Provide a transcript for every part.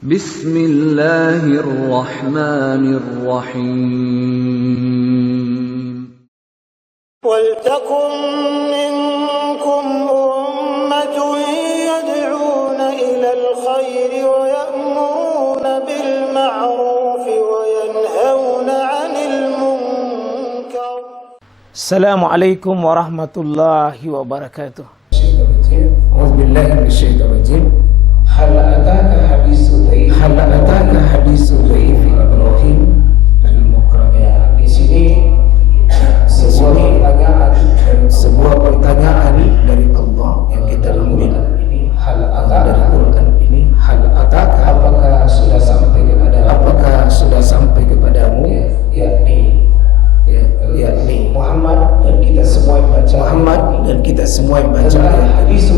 Bismillahirrahmanirrahim. وَلْتَكُنْ مِنْكُمْ أُمَّةٌ يَدْعُونَ إِلَى الْخَيْرِ وَيَأْمُرُونَ بِالْمَعْرُوفِ وَيَنْهَوْنَ عَنِ الْمُنْكَرِ. السلام عليكم ورحمة الله وبركاته. أعوذ بالله من الشيطان الرجيم. هل أتاك حديث ضيف إبراهيم المكرم. Di sini sebuah pertanyaan dari Allah yang kita lakukan ini. Hal ataka dari Quran ini. Hal ataka, apakah sudah sampai kepadamu? Yakni Muhammad dan kita semua yang baca hadis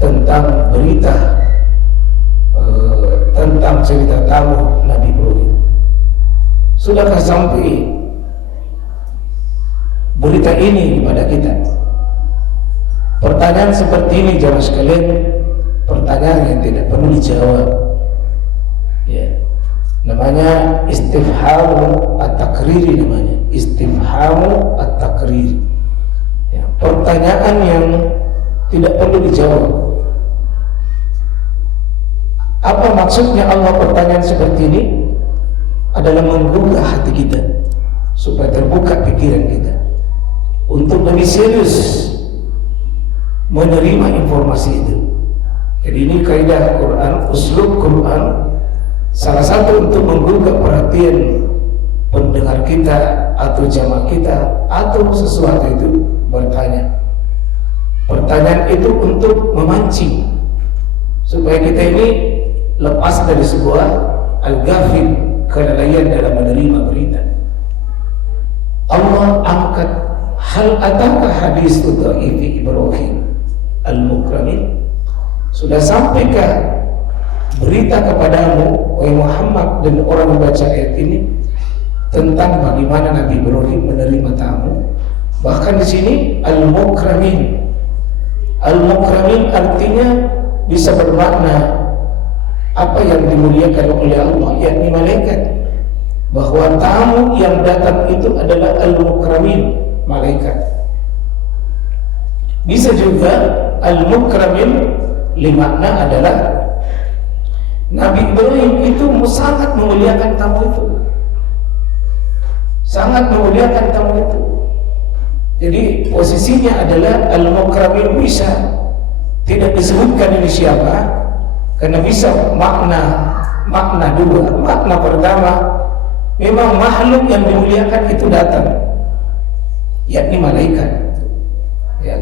tentang berita tentang cerita tamu Nabi Ibrahim. Sudahkah sampai berita ini kepada kita? Pertanyaan seperti ini, jamaah sekalian, pertanyaan yang tidak perlu dijawab. Namanya istifhamu at-takriri, namanya istifhamu at-takriri. Pertanyaan yang tidak perlu dijawab. Apa maksudnya Allah pertanyaan seperti ini? Adalah menggugah hati kita supaya terbuka pikiran kita untuk lebih serius menerima informasi itu. Jadi ini kaidah Quran, uslub Quran, salah satu untuk menggugah perhatian pendengar kita atau jamaah kita atau sesuatu itu bertanya. Pertanyaan itu untuk memancing supaya kita ini lepas dari sebuah al-ghafil, kelalaian dalam menerima berita. Allah angkat, hal ataka hadis dhaif Ibrahim al-mukramin. Sudah sampaikah berita kepadamu wahai Muhammad dan orang membaca ayat ini tentang bagaimana Nabi Ibrahim menerima tamu? Bahkan di sini al-mukramin. Al-mukramin artinya bisa bermakna apa yang dimuliakan oleh Allah, yakni malaikat. Bahwa tamu yang datang itu adalah al-mukramin, malaikat. Bisa juga al-mukramin limakna adalah Nabi Ibrahim itu sangat memuliakan tamu itu. Sangat memuliakan tamu itu. Jadi posisinya adalah al-mukramin, bisa tidak disebutkan ini siapa, karena bisa makna dua. Makna pertama, memang makhluk yang dimuliakan itu datang, yakni malaikat.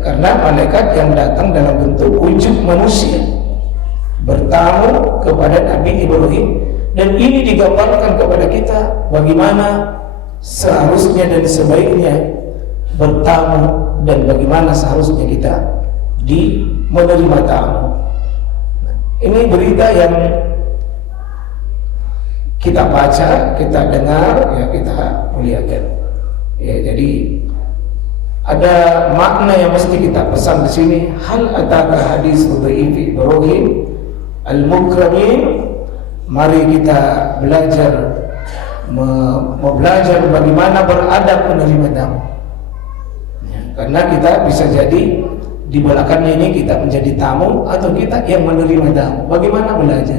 Karena malaikat yang datang dalam bentuk wujud manusia bertamu kepada Nabi Ibrahim, dan ini digambarkan kepada kita bagaimana seharusnya dan sebaiknya bertamu dan bagaimana seharusnya kita menerima tamu. Ini berita yang kita baca, kita dengar, kita muliakan. Jadi ada makna yang mesti kita pesan di sini. Hal ataka hadis dhaif Ibrahim al-mukramin. Mari kita belajar belajar bagaimana beradab menerima tamu. Karena kita bisa jadi di belakangnya ini kita menjadi tamu atau kita yang menerima tamu. Bagaimana belajar?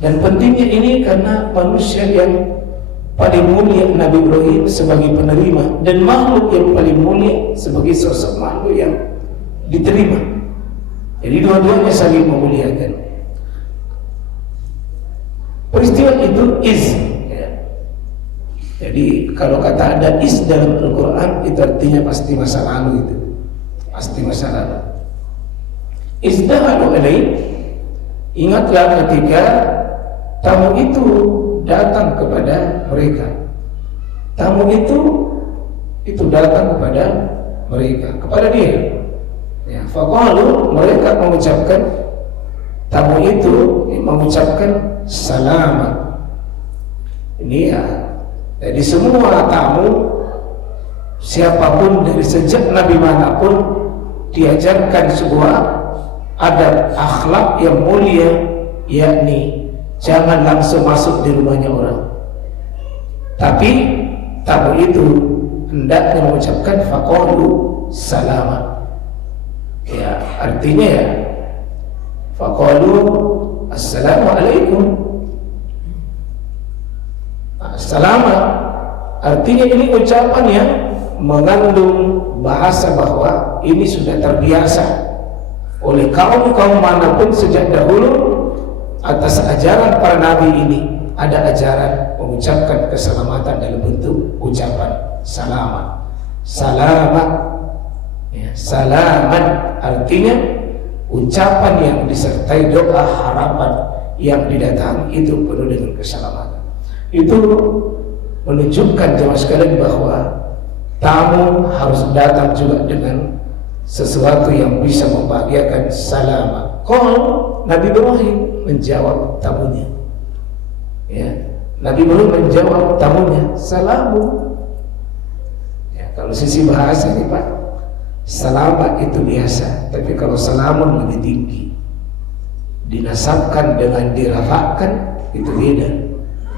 Dan pentingnya ini karena manusia yang paling mulia Nabi Ibrahim sebagai penerima, dan makhluk yang paling mulia sebagai sosok makhluk yang diterima. Jadi dua-duanya saling memuliakan. Peristiwa itu Jadi kalau kata ada dalam Al-Quran, itu artinya pasti masa lalu itu. Pasti masa lalu. Izdahalu alaih. Ingatlah ketika tamu itu datang kepada mereka. Tamu itu datang kepada mereka, kepada dia. Faqalu, mereka mengucapkan, tamu itu mengucapkan salamat. Ini jadi semua tamu, siapapun dari sejak Nabi manapun, diajarkan sebuah adab akhlak yang mulia, yakni jangan langsung masuk di rumahnya orang, tapi tamu itu hendaknya mengucapkan faqalu salama. Ya, artinya ya faqalu assalamualaikum. Salama artinya ini ucapan yang mengandung bahasa bahwa ini sudah terbiasa oleh kaum-kaum manapun sejak dahulu atas ajaran para nabi ini. Ada ajaran mengucapkan keselamatan dalam bentuk ucapan salamat. Salamat ya, salaman artinya ucapan yang disertai doa harapan yang didatangi itu penuh dengan keselamatan. Itu menunjukkan jemaah sekalian bahwa tamu harus datang juga dengan sesuatu yang bisa membahagiakan. Salamat. Nabi Ibrahim menjawab tamunya. Ya, Nabi Ibrahim menjawab tamunya salamu. Ya, kalau sisi bahasa ini Pak, salamat itu biasa, tapi kalau salamun lebih tinggi, dinasabkan dengan dirafakkan itu beda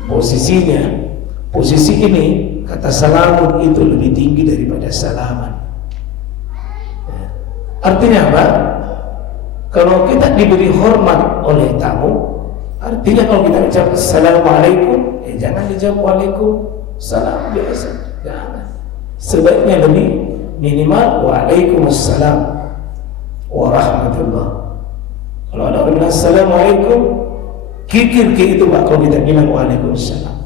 posisinya. Posisi ini kata salamun itu lebih tinggi daripada salaman. Ya. Artinya apa? Kalau kita diberi hormat oleh tamu, artinya kalau kita ucap assalamualaikum, jangan dijawab waalaikumsalam biasa, jangan. Sebaiknya lebih minimal waalaikumsalam warahmatullah. Kalau ada orang bilang assalamualaikum, kikir ke itu Pak. Kalau kita bilang waalaikumsalam,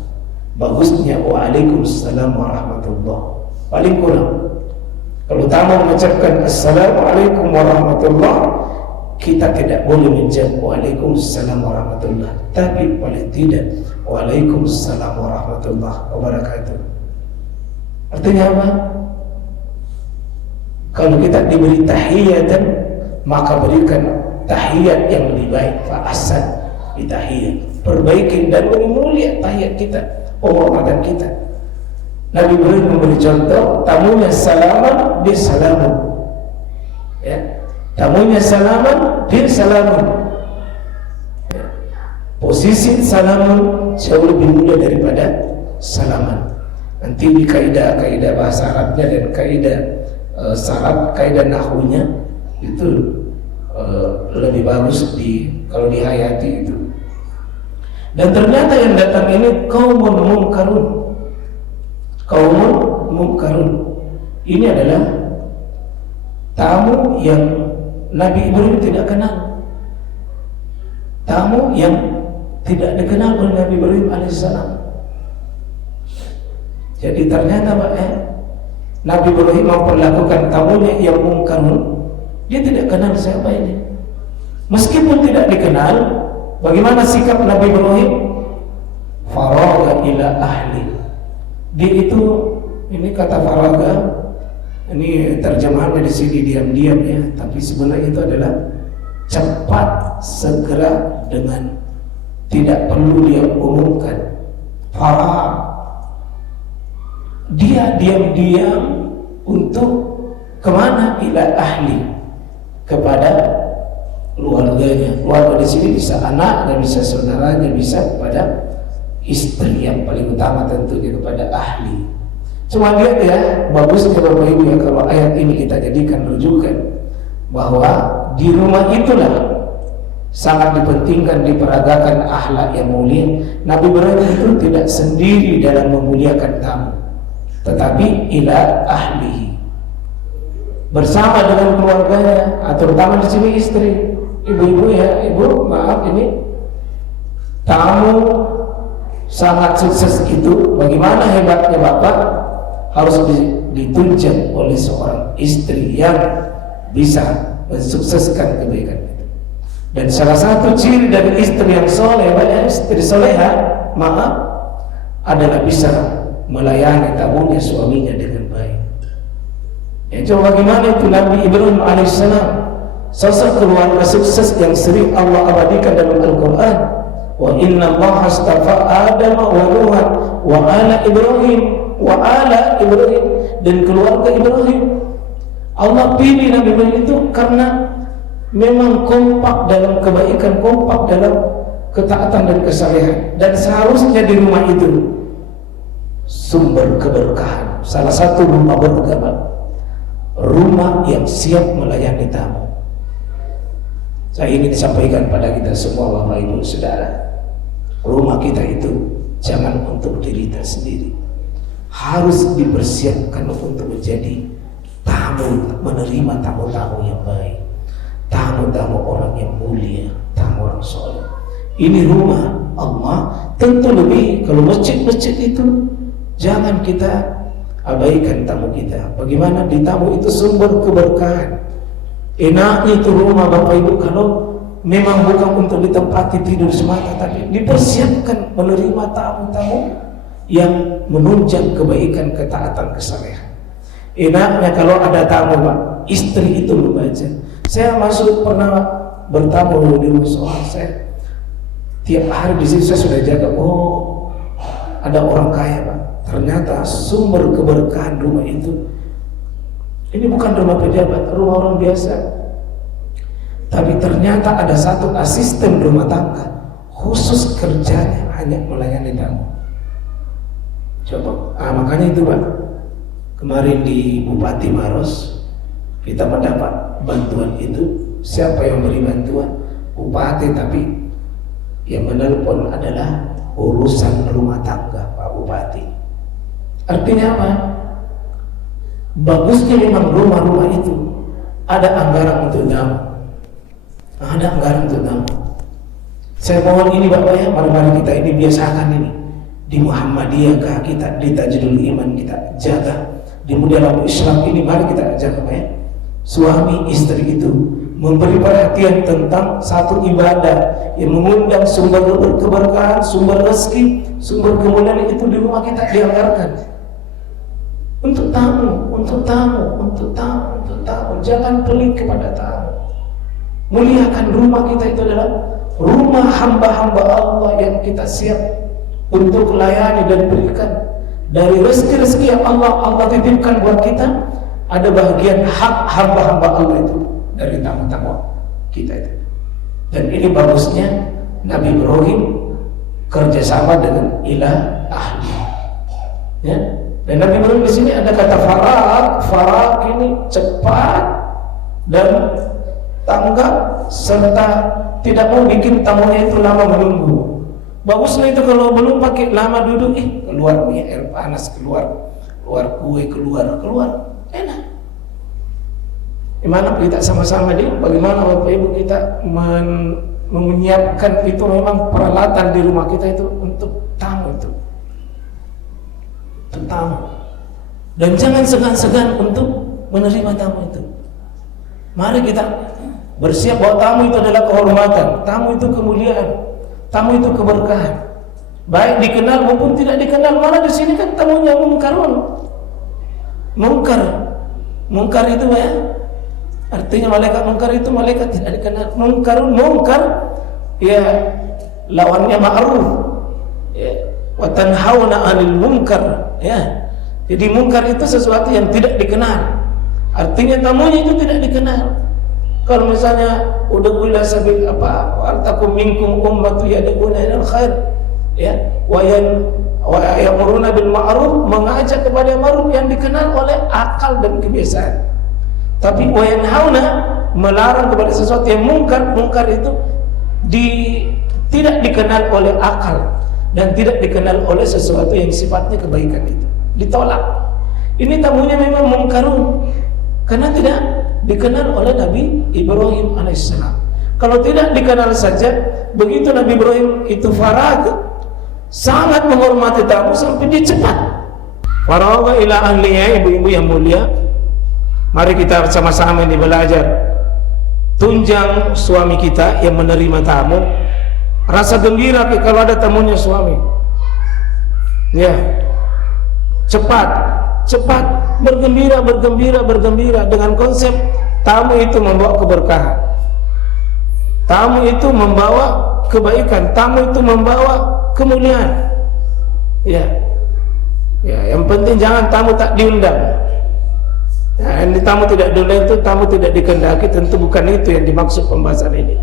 bagusnya waalaikumsalam warahmatullah, paling kurang. Kalau tamu mengucapkan assalamualaikum warahmatullah, kita tidak boleh menjawab waalaikumsalam warahmatullah, tapi paling tidak waalaikumsalam warahmatullah wabarakatuh. Artinya apa? Kalau kita diberi tahiyatan, maka berikan tahiyat yang lebih baik. Fa'asan di tahiyat, perbaiki dan beri mulia tahiyat kita, penghormatan kita. Nabi Ibrahim memberi contoh, tamunya salaman, dia salamun. Ya, tamunya salaman, dia salamun. Ya, posisi salamun jauh lebih mulia daripada salaman. Nanti di kaidah bahasa Arabnya dan kaidah syarat, kaidah nahwunya itu lebih bagus kalau dihayati itu. Dan ternyata yang datang ini qaumun munkarun. Qaumun munkarun ini adalah tamu yang Nabi Ibrahim tidak kenal. Tamu yang tidak dikenal oleh Nabi Ibrahim alaihissalam. Jadi ternyata Nabi Ibrahim memperlakukan tamunya yang munkarun. Dia tidak kenal siapa ini. Meskipun tidak dikenal, bagaimana sikap Nabi Ibrahim? Faraga ila ahli. Dia itu, ini kata faraga, ini terjemahannya di sini diam-diam ya, tapi sebenarnya itu adalah cepat, segera, dengan tidak perlu dia umumkan. Farag. Dia diam-diam untuk kemana? Ila ahli, kepada keluarganya. Keluarga di sini bisa anak, dan bisa saudaranya, bisa kepada istri, yang paling utama tentunya kepada ahli. Cuma lihat ya, bagusnya Bapak Ibu ya, kalau ayat ini kita jadikan rujukan bahwa di rumah itulah sangat dipentingkan diperagakan akhlak yang mulia. Nabi Ibrahim itu tidak sendiri dalam memuliakan tamu, tetapi ila ahlihi, bersama dengan keluarganya, terutama di sini istri, ibu-ibu ya, ibu maaf ini tamu sangat sukses itu. Bagaimana hebatnya bapak, harus ditunjang oleh seorang istri yang bisa mensukseskan kebaikan itu. Dan salah satu ciri dari istri yang soleh, istri soleha, maaf, adalah bisa melayani tamunya, suaminya dengan baik. Ya, coba bagaimana itu Nabi Ibrahim alaihissalam, sosok keluarga sukses yang sering Allah abadikan dalam Al-Quran. Wa inna Allah astafa Adam wa Nuhan wa ala Ibrahim wa ala Ibrahim, dan keluarga Ibrahim. Allah pilih Nabi Ibrahim itu karena memang kompak dalam kebaikan, kompak dalam ketaatan dan kesalehan, dan seharusnya di rumah itu sumber keberkahan. Salah satu rumah beragama, rumah yang siap melayani tamu. Saya ingin sampaikan pada kita semua, Bapak Ibu Saudara, rumah kita itu jangan untuk diri kita sendiri, harus dipersiapkan untuk menjadi tamu, menerima tamu-tamu yang baik, tamu-tamu orang yang mulia, tamu orang soleh. Ini rumah Allah. Tentu lebih kalau masjid-masjid itu jangan kita abaikan tamu kita. Bagaimana di tamu itu sumber keberkahan. Enaknya itu rumah Bapak Ibu kalau memang bukan untuk ditempati tidur semata, tapi dipersiapkan menerima tamu-tamu yang menunjang kebaikan, ketaatan, kesalehan. Enaknya kalau ada tamu, Pak, istri itu membaca. Saya pernah bertamu di musola saya. Tiap hari di sini saya sudah jaga. Oh, ada orang kaya, Pak. Ternyata sumber keberkahan rumah itu, ini bukan rumah pejabat, rumah orang biasa. Tapi ternyata ada satu asisten rumah tangga khusus kerjanya hanya melayani tamu. Coba, makanya itu, Pak. Kemarin di Bupati Maros kita mendapat bantuan itu. Siapa yang beri bantuan? Bupati, tapi yang menelpon adalah urusan rumah tangga Pak Bupati. Artinya apa? Bagusnya memang rumah-rumah itu ada anggaran untuk tamu, ada anggaran untuk tamu. Saya mohon ini Bapak ya, mari kita ini biasakan ini di Muhammadiyah kah kita, di Tajidul Iman kita jaga, di Mulia Lampu Islam ini mari kita jaga, Pak ya. Suami istri itu memberi perhatian tentang satu ibadah yang mengundang sumber keberkahan, sumber rezeki, sumber kemuliaan itu di rumah kita dianggarkan untuk tamu, untuk tamu, untuk tamu, untuk tamu. Jangan pelit kepada tamu. Muliakan rumah kita itu adalah rumah hamba-hamba Allah yang kita siap untuk layani dan berikan dari rezeki-rezeki yang Allah titipkan buat kita. Ada bagian hak hamba-hamba Allah itu dari tamu-tamu kita itu. Dan ini bagusnya Nabi Ibrahim kerjasama dengan ilah ahli. Ya. Dan Nabi Ibrahim di sini ada kata farak ini cepat dan tanggap serta tidak mau bikin tamunya itu lama menunggu. Bagusnya itu kalau belum pakai lama duduk, keluar nih air panas, keluar kue, keluar. Enak. Gimana kita sama-sama di bagaimana Bapak Ibu kita menyiapkan itu memang peralatan di rumah kita itu untuk tamu itu. Untuk tamu. Dan jangan segan-segan untuk menerima tamu itu. Mari kita bersiap bahwa tamu itu adalah kehormatan, tamu itu kemuliaan, tamu itu keberkahan. Baik dikenal maupun tidak dikenal. Mana di sini kan tamunya mungkarun. Mungkar itu ya, artinya malaikat mungkar itu malaikat tidak dikenal. Mungkar ya lawannya ma'ruf ya, wa tanhauna 'anil munkar ya. Jadi mungkar itu sesuatu yang tidak dikenal, artinya tamunya itu tidak dikenal. Kalau misalnya udah bila sabil apa artakum minkum ummatu yad'una ilal khair ya, wa ya'muruna bil ma'ruf, mengajak kepada ma'ruf yang dikenal oleh akal dan kebiasaan. Tapi wa yanhauna, melarang kepada sesuatu yang mungkar itu tidak dikenal oleh akal dan tidak dikenal oleh sesuatu yang sifatnya kebaikan itu. Ditolak. Ini tamunya memang mungkarun karena tidak dikenal oleh Nabi Ibrahim alaihissalam. Kalau tidak dikenal saja, begitu Nabi Ibrahim itu farag, sangat menghormati tamu sampai dia cepat. Faragha ila ahliya, ibu-ibu yang mulia, mari kita sama-sama ini belajar tunjang suami kita yang menerima tamu. Rasa gembira kalau ada tamunya suami. Ya, cepat bergembira dengan konsep tamu itu membawa keberkahan, tamu itu membawa kebaikan, tamu itu membawa kemuliaan. Ya, yang penting jangan tamu tak diundang. Nah, ini tamu tidak diundang itu tamu tidak dikehendaki, tentu bukan itu yang dimaksud pembahasan ini.